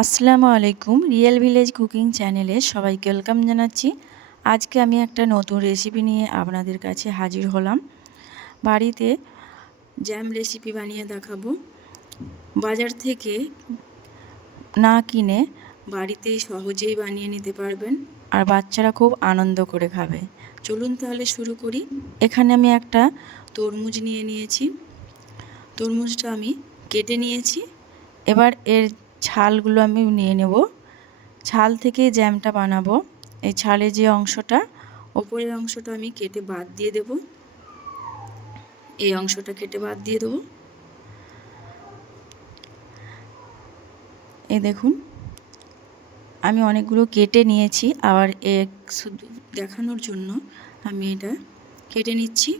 আসসালামু আলাইকুম। Real village cooking চ্যানেলে সবাইকে ওয়েলকাম জানাচ্ছি। আজকে আমি একটা নতুন রেসিপি নিয়ে আপনাদের কাছে হাজির হলাম। বাড়িতে জ্যাম রেসিপি বানিয়ে দেখাবো। বাজার থেকে না কিনে বাড়িতেই সহজেই বানিয়ে নিতে পারবেন, আর বাচ্চারা খুব আনন্দ করে খাবে। চলুন তাহলে শুরু করি। এখানে আমি একটা তরমুজ নিয়ে নিয়েছি। তরমুজটা আমি কেটে নিয়েছি। এবার এর ছালগুলো আমি নিয়ে নেব। ছাল থেকে জ্যামটা বানাবো। এই ছালের যে অংশটা, ওপরের অংশটা আমি কেটে বাদ দিয়ে দেব। এই অংশটা কেটে বাদ দিয়ে দেবো। এই দেখুন, আমি অনেকগুলো কেটে নিয়েছি। আবার শুধু দেখানোর জন্য আমি এটা কেটে নিচ্ছি।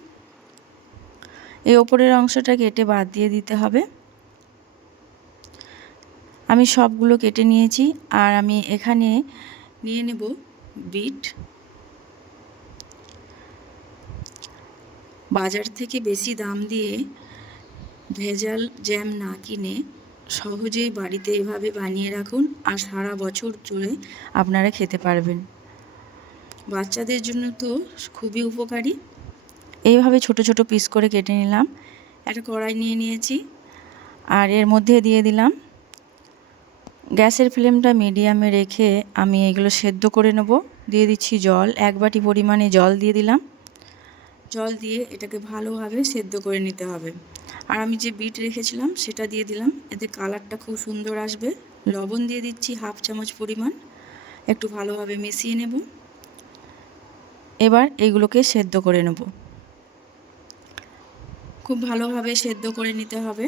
এই ওপরের অংশটা কেটে বাদ দিয়ে দিতে হবে। আমি সবগুলো কেটে নিয়েছি। আর আমি এখানে নিয়ে নেব বিট। বাজার থেকে বেশি দাম দিয়ে ভেজাল জ্যাম না কিনে সহজেই বাড়িতে এভাবে বানিয়ে রাখুন, আর সারা বছর জুড়ে আপনারা খেতে পারবেন। বাচ্চাদের জন্য তো খুবই উপকারী। এইভাবে ছোট ছোট পিস করে কেটে নিলাম। একটা কড়াই নিয়ে নিয়েছি, আর এর মধ্যে দিয়ে দিলাম। গ্যাসের ফ্লেমটা মিডিয়ামে রেখে আমি এগুলো সেদ্ধ করে নেব। দিয়ে দিচ্ছি জল, 1 বাটি পরিমাণে জল দিয়ে দিলাম। জল দিয়ে এটাকে ভালোভাবে সেদ্ধ করে নিতে হবে। আর আমি যে বিট রেখেছিলাম সেটা দিয়ে দিলাম, এতে কালারটা খুব সুন্দর আসবে। লবণ দিয়ে দিচ্ছি 1/2 চামচ পরিমাণ। একটু ভালোভাবে মিশিয়ে নেব। এবার এইগুলোকে সেদ্ধ করে নেব। খুব ভালোভাবে সেদ্ধ করে নিতে হবে।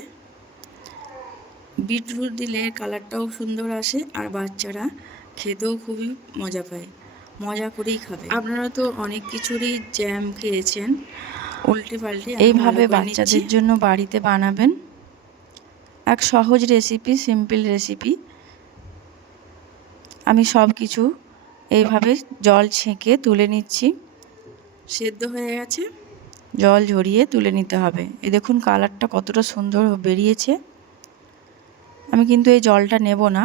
বিটরুট দিলে কালারটাও সুন্দর আসে, আর বাচ্চারা খেতেও খুবই মজা পায়, মজা করেই খাবে। আপনারা তো অনেক কিছুরই জ্যাম খেয়েছেন উল্টে পাল্টে। এইভাবে বাচ্চাদের জন্য বাড়িতে বানাবেন। এক সহজ রেসিপি, সিম্পল রেসিপি। আমি সব কিছু এইভাবে জল ছেঁকে তুলে নিচ্ছি। সেদ্ধ হয়ে গেছে, জল ঝরিয়ে তুলে নিতে হবে। এই দেখুন কালারটা কতটা সুন্দর বেরিয়েছে। আমি কিন্তু এই জলটা নেব না।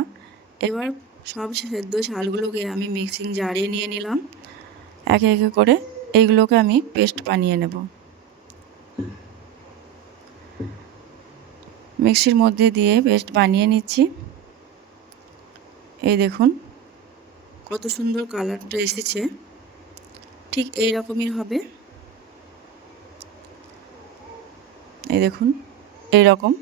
এবার সব সেদ্ধ ছালগুলোকে আমি মিক্সিং জারে নিয়ে নিলাম। একে একে করে এইগুলোকে আমি পেস্ট বানিয়ে নেব। মিক্সির মধ্যে দিয়ে পেস্ট বানিয়ে নিচ্ছি। এই দেখুন কত সুন্দর কালারটা এসেছে। ঠিক এই রকমই হবে। এই দেখুন এই রকম।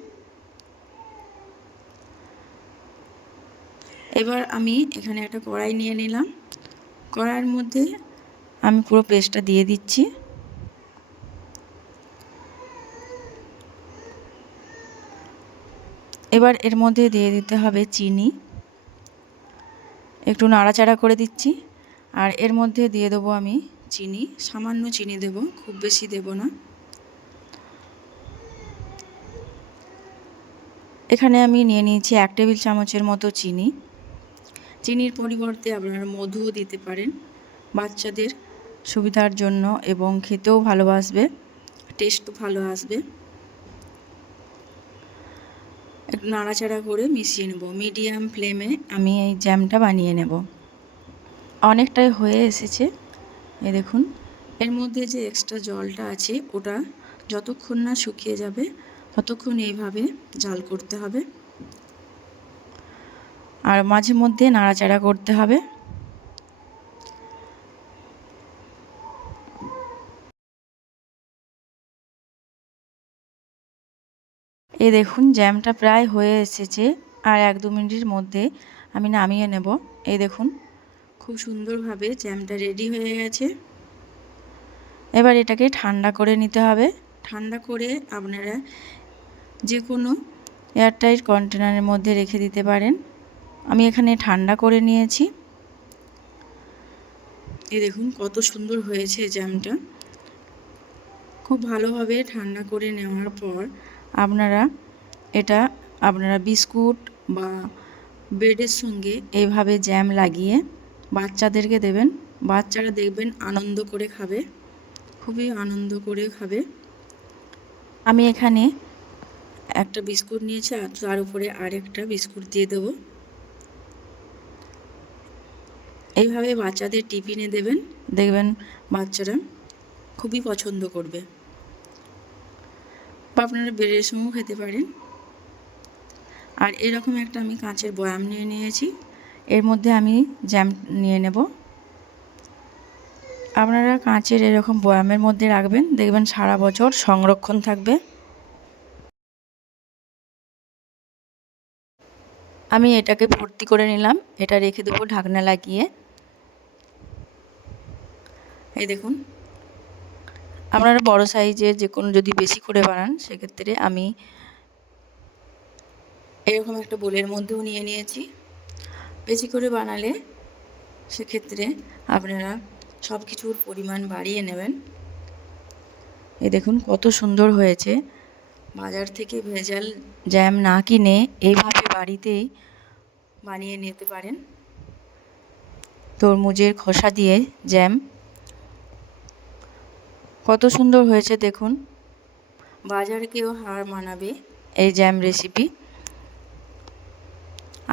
এবার আমি এখানে একটা কড়াই নিয়ে নিলাম। কড়াইয়ের মধ্যে আমি পুরো পেস্টটা দিয়ে দিচ্ছি। এবার এর মধ্যে দিয়ে দিতে হবে চিনি। একটু নাড়াচাড়া করে দিচ্ছি। আর এর মধ্যে দিয়ে দেবো আমি চিনি, সামান্য চিনি দেব, খুব বেশি দেব না। এখানে আমি নিয়ে নিয়েছি 1 টেবিল চামচের মতো চিনি। চিনির পরিবর্তে আপনারা মধুও দিতে পারেন বাচ্চাদের সুবিধার জন্য, এবং খেতেও ভালোবাসবে, টেস্টও ভালো আসবে। একটু নাড়াচাড়া করে মিশিয়ে নেব। মিডিয়াম ফ্লেমে আমি এই জ্যামটা বানিয়ে নেব। অনেকটাই হয়ে এসেছে। এই দেখুন, এর মধ্যে যে এক্সট্রা জলটা আছে ওটা যতক্ষণ না শুকিয়ে যাবে ততক্ষণ এইভাবে জাল করতে হবে, আর মাঝে মধ্যে নাড়াচাড়া করতে হবে। এই দেখুন জ্যামটা প্রায় হয়ে এসেছে, আর 1-2 মিনিটের মধ্যে আমি নামিয়ে নেব। এই দেখুন খুব সুন্দরভাবে জ্যামটা রেডি হয়ে গেছে। এবার এটাকে ঠান্ডা করে নিতে হবে। ঠান্ডা করে আপনারা যে কোনো এয়ারটাইট কন্টেনারের মধ্যে রেখে দিতে পারেন। আমি এখানে ঠান্ডা করে নিয়েছি। এই দেখুন কত সুন্দর হয়েছে জ্যামটা। খুব ভালোভাবে ঠান্ডা করে নেওয়ার পর আপনারা বিস্কুট বা ব্রেডের সঙ্গে এইভাবে জ্যাম লাগিয়ে বাচ্চাদেরকে দেবেন। বাচ্চারা দেখবেন আনন্দ করে খাবে, খুবই আনন্দ করে খাবে। আমি এখানে একটা বিস্কুট নিয়েছি, আর তার উপরে আরেকটা বিস্কুট দিয়ে দেবো। এইভাবে বাচ্চাদের টিফিনে দেবেন, দেখবেন বাচ্চারা খুবই পছন্দ করবে। বা আপনারা ব্রেডের সঙ্গেও খেতে পারেন। আর এরকম একটা আমি কাঁচের বয়াম নিয়ে নিয়েছি, এর মধ্যে আমি জ্যাম নিয়ে নেব। আপনারা কাঁচের এরকম বয়ামের মধ্যে রাখবেন, দেখবেন সারা বছর সংরক্ষণ থাকবে। আমি এটাকে ভর্তি করে নিলাম, এটা রেখে দেবো ঢাকনা লাগিয়ে। এই দেখুন, আপনারা বড় সাইজের যে কোনো যদি বেশি করে বানান সেক্ষেত্রে আমি এরকম একটা বোলের মধ্যেও নিয়ে নিয়েছি। বেশি করে বানালে সেক্ষেত্রে আপনারা সব কিছুর পরিমাণ বাড়িয়ে নেবেন। এই দেখুন কত সুন্দর হয়েছে। বাজার থেকে ভেজাল জ্যাম না কিনে এইভাবে বাড়িতেই বানিয়ে নিতে পারেন। তরমুজের খোসা দিয়ে জ্যাম কত সুন্দর হয়েছে দেখুন। বাজারকেও হার মানাবে এই জ্যাম রেসিপি।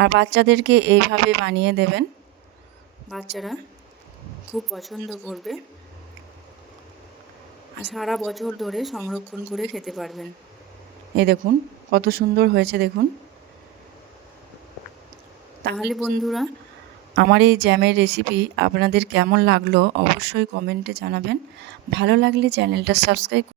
আর বাচ্চাদেরকে এইভাবে বানিয়ে দেবেন, বাচ্চারা খুব পছন্দ করবে আর সারা বছর ধরে সংরক্ষণ করে খেতে পারবেন। এই দেখুন কত সুন্দর হয়েছে দেখুন। তাহলে বন্ধুরা, আমার এই জ্যামের রেসিপি আপনাদের কেমন লাগলো অবশ্যই কমেন্টে জানাবেন। ভালো লাগলে চ্যানেলটা সাবস্ক্রাইব